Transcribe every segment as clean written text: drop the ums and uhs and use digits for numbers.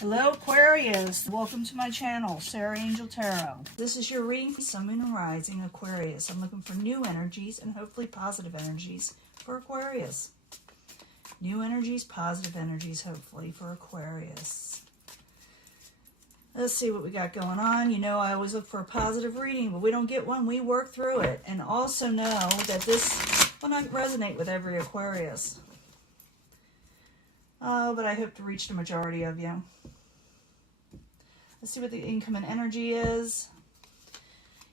Hello Aquarius, welcome to my channel, Sarah Angel Tarot. This is your reading for Sun, Moon, and Rising Aquarius. I'm looking for new energies and hopefully positive energies for Aquarius. New energies, positive energies, hopefully, for Aquarius. Let's see what we got going on. You know, I always look for a positive reading, but we don't get one. We work through it. And also know that this will not resonate with every Aquarius. Oh, but I hope to reach the majority of you. Let's see what the incoming energy is.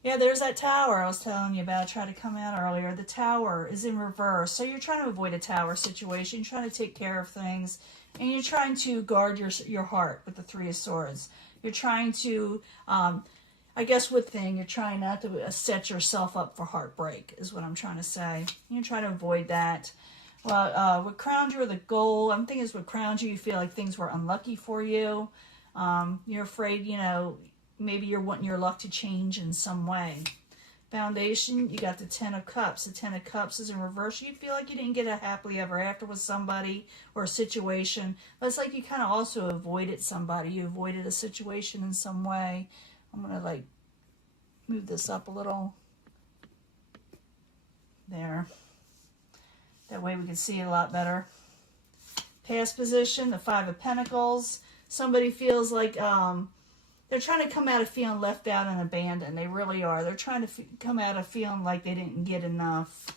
Yeah, there's that tower I was telling you about. Tried to come out earlier. The tower is in reverse. So you're trying to avoid a tower situation. You're trying to take care of things. And you're trying to guard your heart with the Three of Swords. You're trying to, I guess with thing, you're trying not to set yourself up for heartbreak, is what I'm trying to say. You're trying to avoid that. Well, what crowned you or the goal, I'm thinking is what crowned you, you feel like things were unlucky for you. You're afraid, you know, maybe you're wanting your luck to change in some way. Foundation, you got the Ten of Cups. The Ten of Cups is in reverse. You feel like you didn't get a happily ever after with somebody or a situation. But it's like you kind of also avoided somebody. You avoided a situation in some way. I'm going to like move this up a little. There. That way we can see it a lot better. Past position, the Five of Pentacles. Somebody feels like they're trying to come out of feeling left out and abandoned. They really are. They're trying to come out of feeling like they didn't get enough.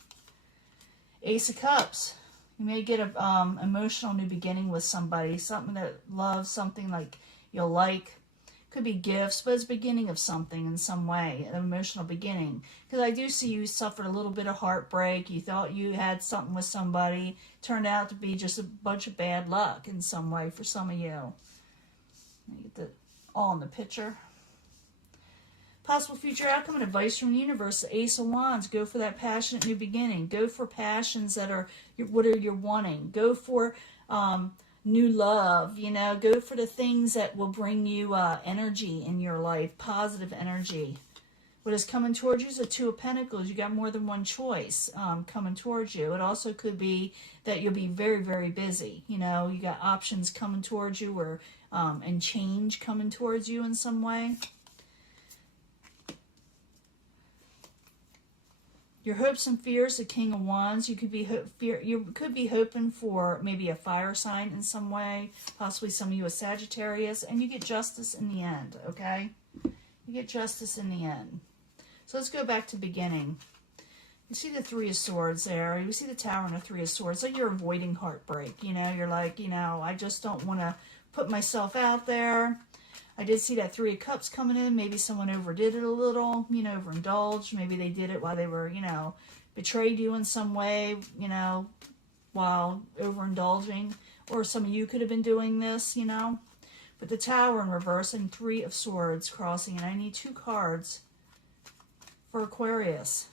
Ace of Cups. You may get an emotional new beginning with somebody. Something that loves, something like you'll like. Could be gifts, but it's beginning of something in some way, an emotional beginning. Because I do see you suffered a little bit of heartbreak. You thought you had something with somebody. Turned out to be just a bunch of bad luck in some way for some of you. Let me get that all in the picture. Possible future outcome and advice from the universe. The Ace of Wands. Go for that passionate new beginning. Go for passions that are what are you wanting. Go for new love, you know, go for the things that will bring you energy in your life, positive energy. What is coming towards you is a Two of Pentacles. You got more than one choice coming towards you. It also could be that you'll be very, very busy. You know, you got options coming towards you or and change coming towards you in some way. Your hopes and fears, the King of Wands. You could be hoping for maybe a fire sign in some way, possibly some of you a Sagittarius, and you get justice in the end, okay? You get justice in the end. So let's go back to beginning. You see the Three of Swords there. You see the Tower and the Three of Swords. Like you're avoiding heartbreak, you know? You're like, you know, I just don't want to put myself out there. I did see that Three of Cups coming in. Maybe someone overdid it a little, you know, overindulged. Maybe they did it while they were, you know, betrayed you in some way, you know, while overindulging. Or some of you could have been doing this, you know. But the Tower in reverse and Three of Swords crossing. And I need 2 cards for Aquarius.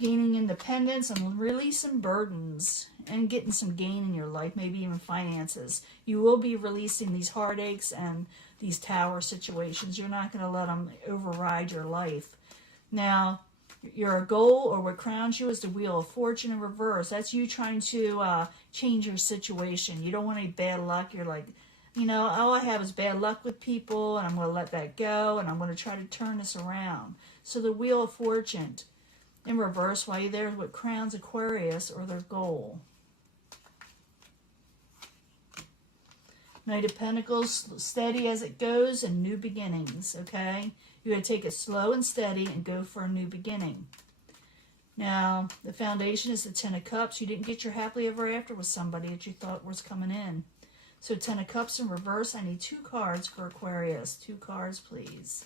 Gaining independence and releasing burdens and getting some gain in your life, maybe even finances. You will be releasing these heartaches and these tower situations. You're not going to let them override your life. Now, your goal or what crowns you is the Wheel of Fortune in reverse. That's you trying to change your situation. You don't want any bad luck. You're like, you know, all I have is bad luck with people and I'm going to let that go and I'm going to try to turn this around. So the Wheel of Fortune in reverse while you're there is what crowns Aquarius or their goal. Knight of Pentacles, steady as it goes and new beginnings, okay? You got to take it slow and steady and go for a new beginning. Now, the foundation is the Ten of Cups. You didn't get your happily ever after with somebody that you thought was coming in. So Ten of Cups in reverse. I need 2 cards for Aquarius. 2 cards, please.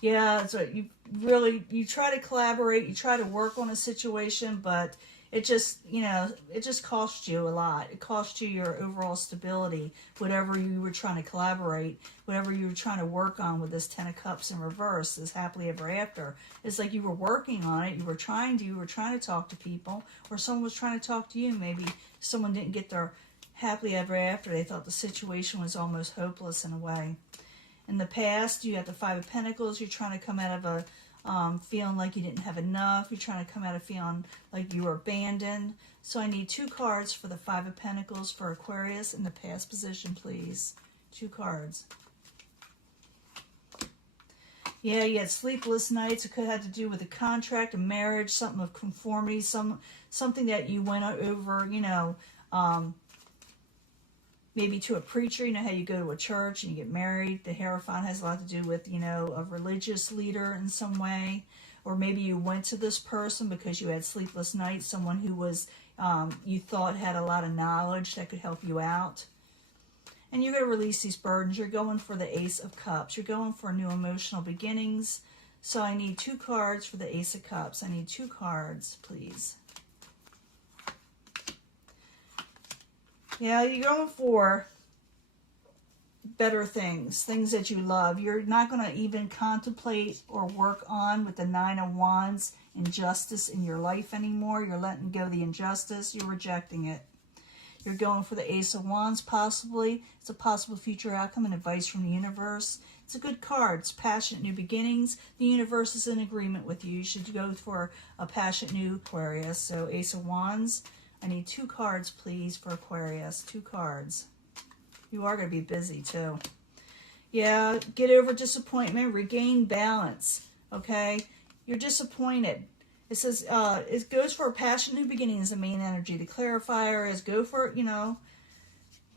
Yeah, so you try to collaborate, you try to work on a situation, but it just, you know, it just costs you a lot. It costs you your overall stability, whatever you were trying to collaborate, whatever you were trying to work on with this Ten of Cups in reverse, this happily ever after. It's like you were working on it, you were trying to talk to people, or someone was trying to talk to you. Maybe someone didn't get their happily ever after. They thought the situation was almost hopeless in a way. In the past, you got the Five of Pentacles. You're trying to come out of a feeling like you didn't have enough. You're trying to come out of feeling like you were abandoned. So I need 2 cards for the Five of Pentacles for Aquarius in the past position, please. 2 cards. Yeah, you had sleepless nights. It could have to do with a contract, a marriage, something of conformity, something that you went over, you know, maybe to a preacher. You know how you go to a church and you get married. The Hierophant has a lot to do with, you know, a religious leader in some way. Or maybe you went to this person because you had sleepless nights, someone who was, you thought had a lot of knowledge that could help you out. And you're going to release these burdens. You're going for the Ace of Cups. You're going for new emotional beginnings. So I need 2 cards for the Ace of Cups. I need 2 cards, please. Yeah, you're going for better things, things that you love. You're not going to even contemplate or work on with the Nine of Wands injustice in your life anymore. You're letting go of the injustice. You're rejecting it. You're going for the Ace of Wands, possibly. It's a possible future outcome and advice from the universe. It's a good card. It's passionate new beginnings. The universe is in agreement with you. You should go for a passionate new Aquarius. So Ace of Wands. I need 2 cards, please, for Aquarius. 2 cards. You are going to be busy, too. Yeah, get over disappointment. Regain balance, okay? You're disappointed. It says, it goes for a passionate new beginning as the main energy. The clarifier is go for, you know,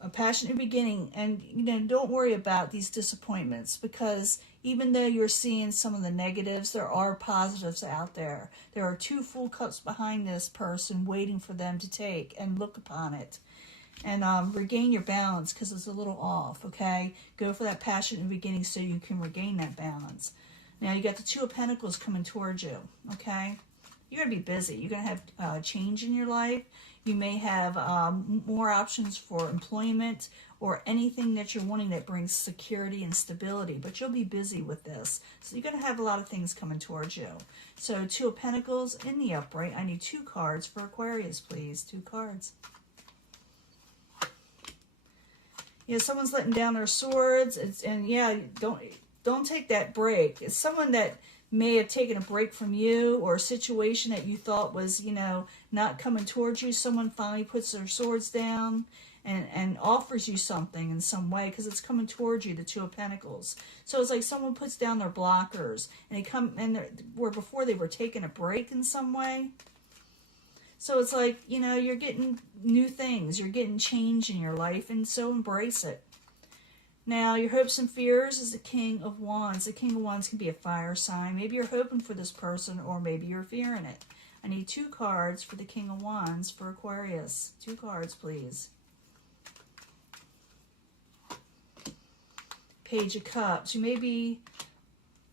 a passionate new beginning. And, you know, don't worry about these disappointments because even though you're seeing some of the negatives, there are positives out there. There are 2 full cups behind this person waiting for them to take and look upon it. And regain your balance because it's a little off, okay? Go for that passionate new beginning so you can regain that balance. Now, you got the 2 of Pentacles coming towards you, okay? You're going to be busy. You're going to have change in your life. You may have more options for employment or anything that you're wanting that brings security and stability. But you'll be busy with this. So you're going to have a lot of things coming towards you. So 2 of Pentacles in the upright. I need 2 cards for Aquarius, please. 2 cards. Yeah, someone's letting down their swords. And yeah, don't take that break. It's someone that may have taken a break from you or a situation that you thought was, you know, not coming towards you. Someone finally puts their swords down and offers you something in some way because it's coming towards you, the 2 of Pentacles. So it's like someone puts down their blockers and they come and where before they were taking a break in some way. So it's like, you know, you're getting new things. You're getting change in your life and so embrace it. Now, your hopes and fears is the King of Wands. The King of Wands can be a fire sign. Maybe you're hoping for this person or maybe you're fearing it. I need 2 cards for the King of Wands for Aquarius. 2 cards, please. Page of Cups. You may be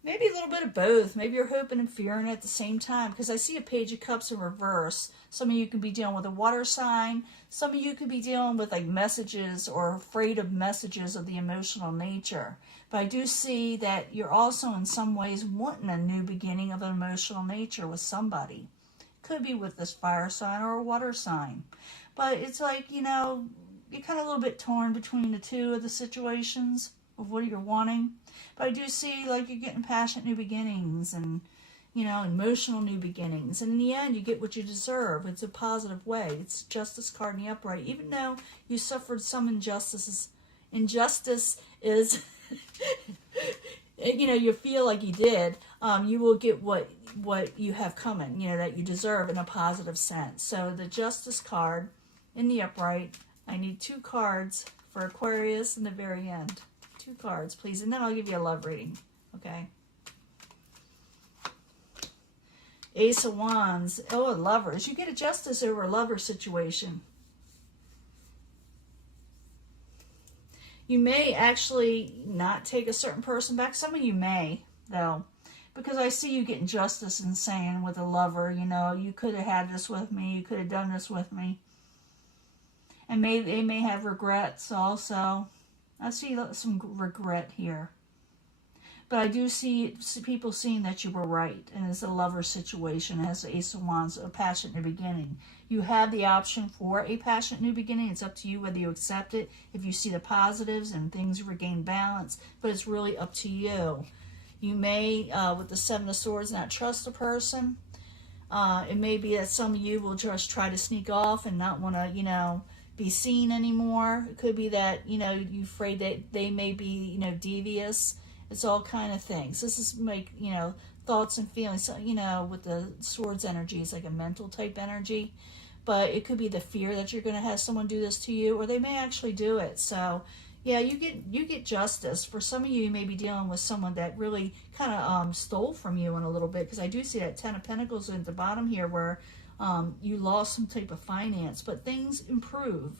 maybe a little bit of both. Maybe you're hoping and fearing at the same time because I see a Page of Cups in reverse. Some of you could be dealing with a water sign. Some of you could be dealing with like messages or afraid of messages of the emotional nature. But I do see that you're also in some ways wanting a new beginning of an emotional nature with somebody. Could be with this fire sign or a water sign. But it's like, you know, you're kind of a little bit torn between the 2 of the situations of what you're wanting. But I do see like you're getting passionate new beginnings and, you know, emotional new beginnings. And in the end, you get what you deserve. It's a positive way. It's Justice card in the upright. Even though you suffered some injustice is, you know, you feel like you did, you will get what you have coming, you know, that you deserve in a positive sense. So the Justice card in the upright, I need 2 cards for Aquarius in the very end. 2 cards, please. And then I'll give you a love reading, okay? Ace of Wands. Oh, lovers. You get a justice over a lover situation. You may actually not take a certain person back. Some of you may, though. Because I see you getting justice and saying with a lover, you know, you could have had this with me. You could have done this with me. And they may have regrets also. I see some regret here. But I do see people seeing that you were right. And it's a lover situation. It has the Ace of Wands, a passionate new beginning. You have the option for a passionate new beginning. It's up to you whether you accept it. If you see the positives and things regain balance. But it's really up to you. You may, with the 7 of Swords, not trust a person. It may be that some of you will just try to sneak off and not want to, you know, be seen anymore. It could be that, you know, you're afraid that they may be, you know, devious. It's all kind of things. This is like, you know, thoughts and feelings, you know, with the swords energy, it's like a mental type energy. But it could be the fear that you're going to have someone do this to you, or they may actually do it. So, yeah, you get justice. For some of you, you may be dealing with someone that really kind of stole from you in a little bit, because I do see that Ten of Pentacles at the bottom here where you lost some type of finance, but things improve.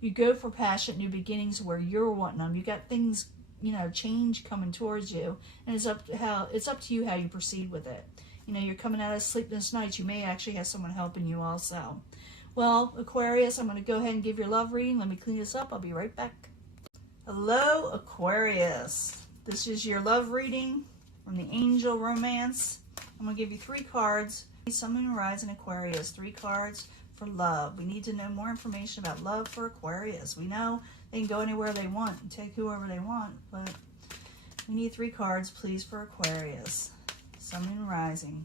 You go for passionate new beginnings where you're wanting them. You got things, you know, change coming towards you, and it's up to you how you proceed with it. You know, you're coming out of sleepless nights. You may actually have someone helping you also. Well, Aquarius, I'm going to go ahead and give your love reading. Let me clean this up. I'll be right back. Hello, Aquarius. This is your love reading from the Angel Romance. I'm going to give you 3 cards. Sun, Moon, Rising, Aquarius. 3 cards for love. We need to know more information about love for Aquarius. We know they can go anywhere they want and take whoever they want, but we need 3 cards, please, for Aquarius. Sun, Moon, Rising.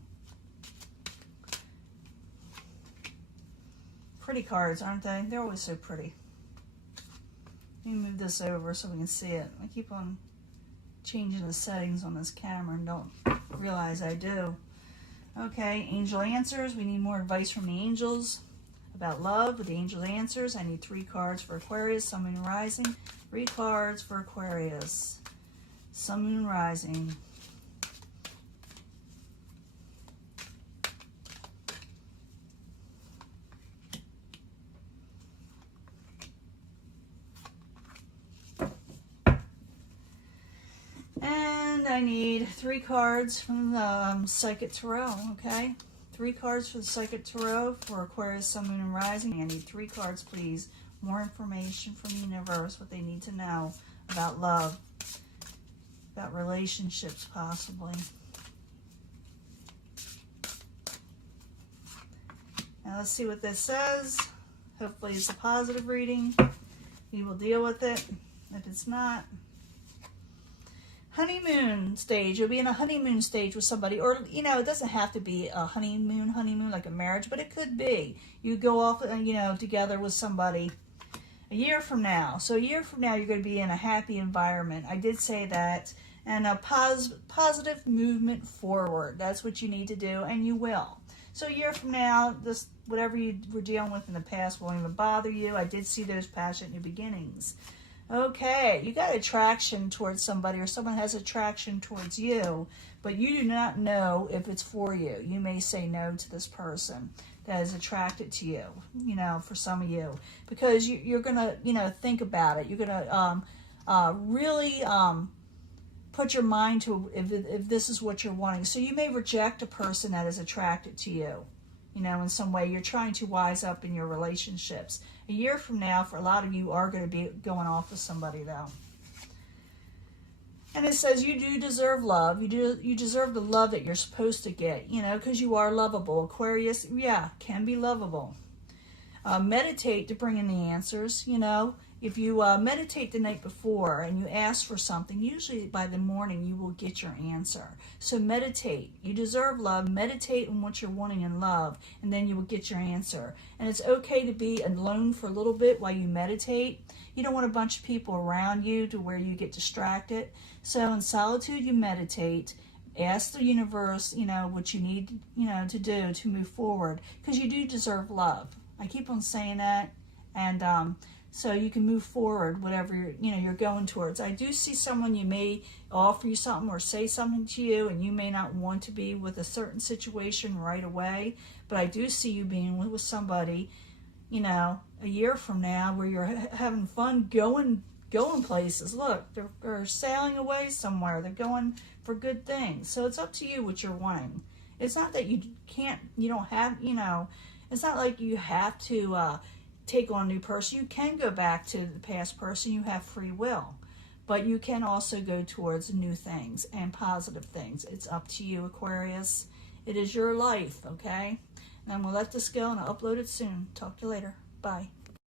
Pretty cards, aren't they? They're always so pretty. Let me move this over so we can see it. I keep on changing the settings on this camera and don't realize I do. Okay, angel answers. We need more advice from the angels about love. With the angel answers, I need 3 cards for Aquarius, Sun, Moon, Rising. 3 cards for Aquarius, Sun, Moon, Rising. And I need 3 cards from the Psychic Tarot, okay? 3 cards for the Psychic Tarot for Aquarius, Sun, Moon, and Rising. I need 3 cards, please. More information from the universe, what they need to know about love, about relationships, possibly. Now let's see what this says. Hopefully it's a positive reading. We will deal with it. If it's not, honeymoon stage. You'll be in a honeymoon stage with somebody, or, you know, it doesn't have to be a honeymoon like a marriage, but it could be. You go off, you know, together with somebody a year from now. So a year from now, you're going to be in a happy environment. I did say that. And a positive movement forward. That's what you need to do, and you will. So a year from now, this whatever you were dealing with in the past won't even bother you. I did see those passionate new beginnings. Okay, you got attraction towards somebody, or someone has attraction towards you, but you do not know if it's for you. You may say no to this person that is attracted to you, you know, for some of you, because you're going to, you know, think about it. You're going to really put your mind to if this is what you're wanting. So you may reject a person that is attracted to you, you know, in some way. You're trying to wise up in your relationships. A year from now, for a lot of you, are going to be going off with somebody, though. And it says you do deserve love. You deserve the love that you're supposed to get, you know, because you are lovable. Aquarius, yeah, can be lovable. Meditate to bring in the answers, you know. If you meditate the night before and you ask for something, usually by the morning you will get your answer. So meditate. You deserve love. Meditate on what you're wanting in love, and then you will get your answer. And it's okay to be alone for a little bit while you meditate. You don't want a bunch of people around you to where you get distracted. So in solitude, you meditate. Ask the universe, you know, what you need, you know, to do to move forward, because you do deserve love. I keep on saying that, and so you can move forward, whatever you're going towards. I do see someone, you may offer you something or say something to you, and you may not want to be with a certain situation right away, but I do see you being with somebody, you know, a year from now, where you're having fun going places. Look, they're sailing away somewhere. They're going for good things. So it's up to you what you're wanting. It's not that you don't have, you know, it's not like you have to take on a new person. You can go back to the past person. You have free will. But you can also go towards new things and positive things. It's up to you, Aquarius. It is your life, okay? And I'm going to let this go, and I'll upload it soon. Talk to you later. Bye.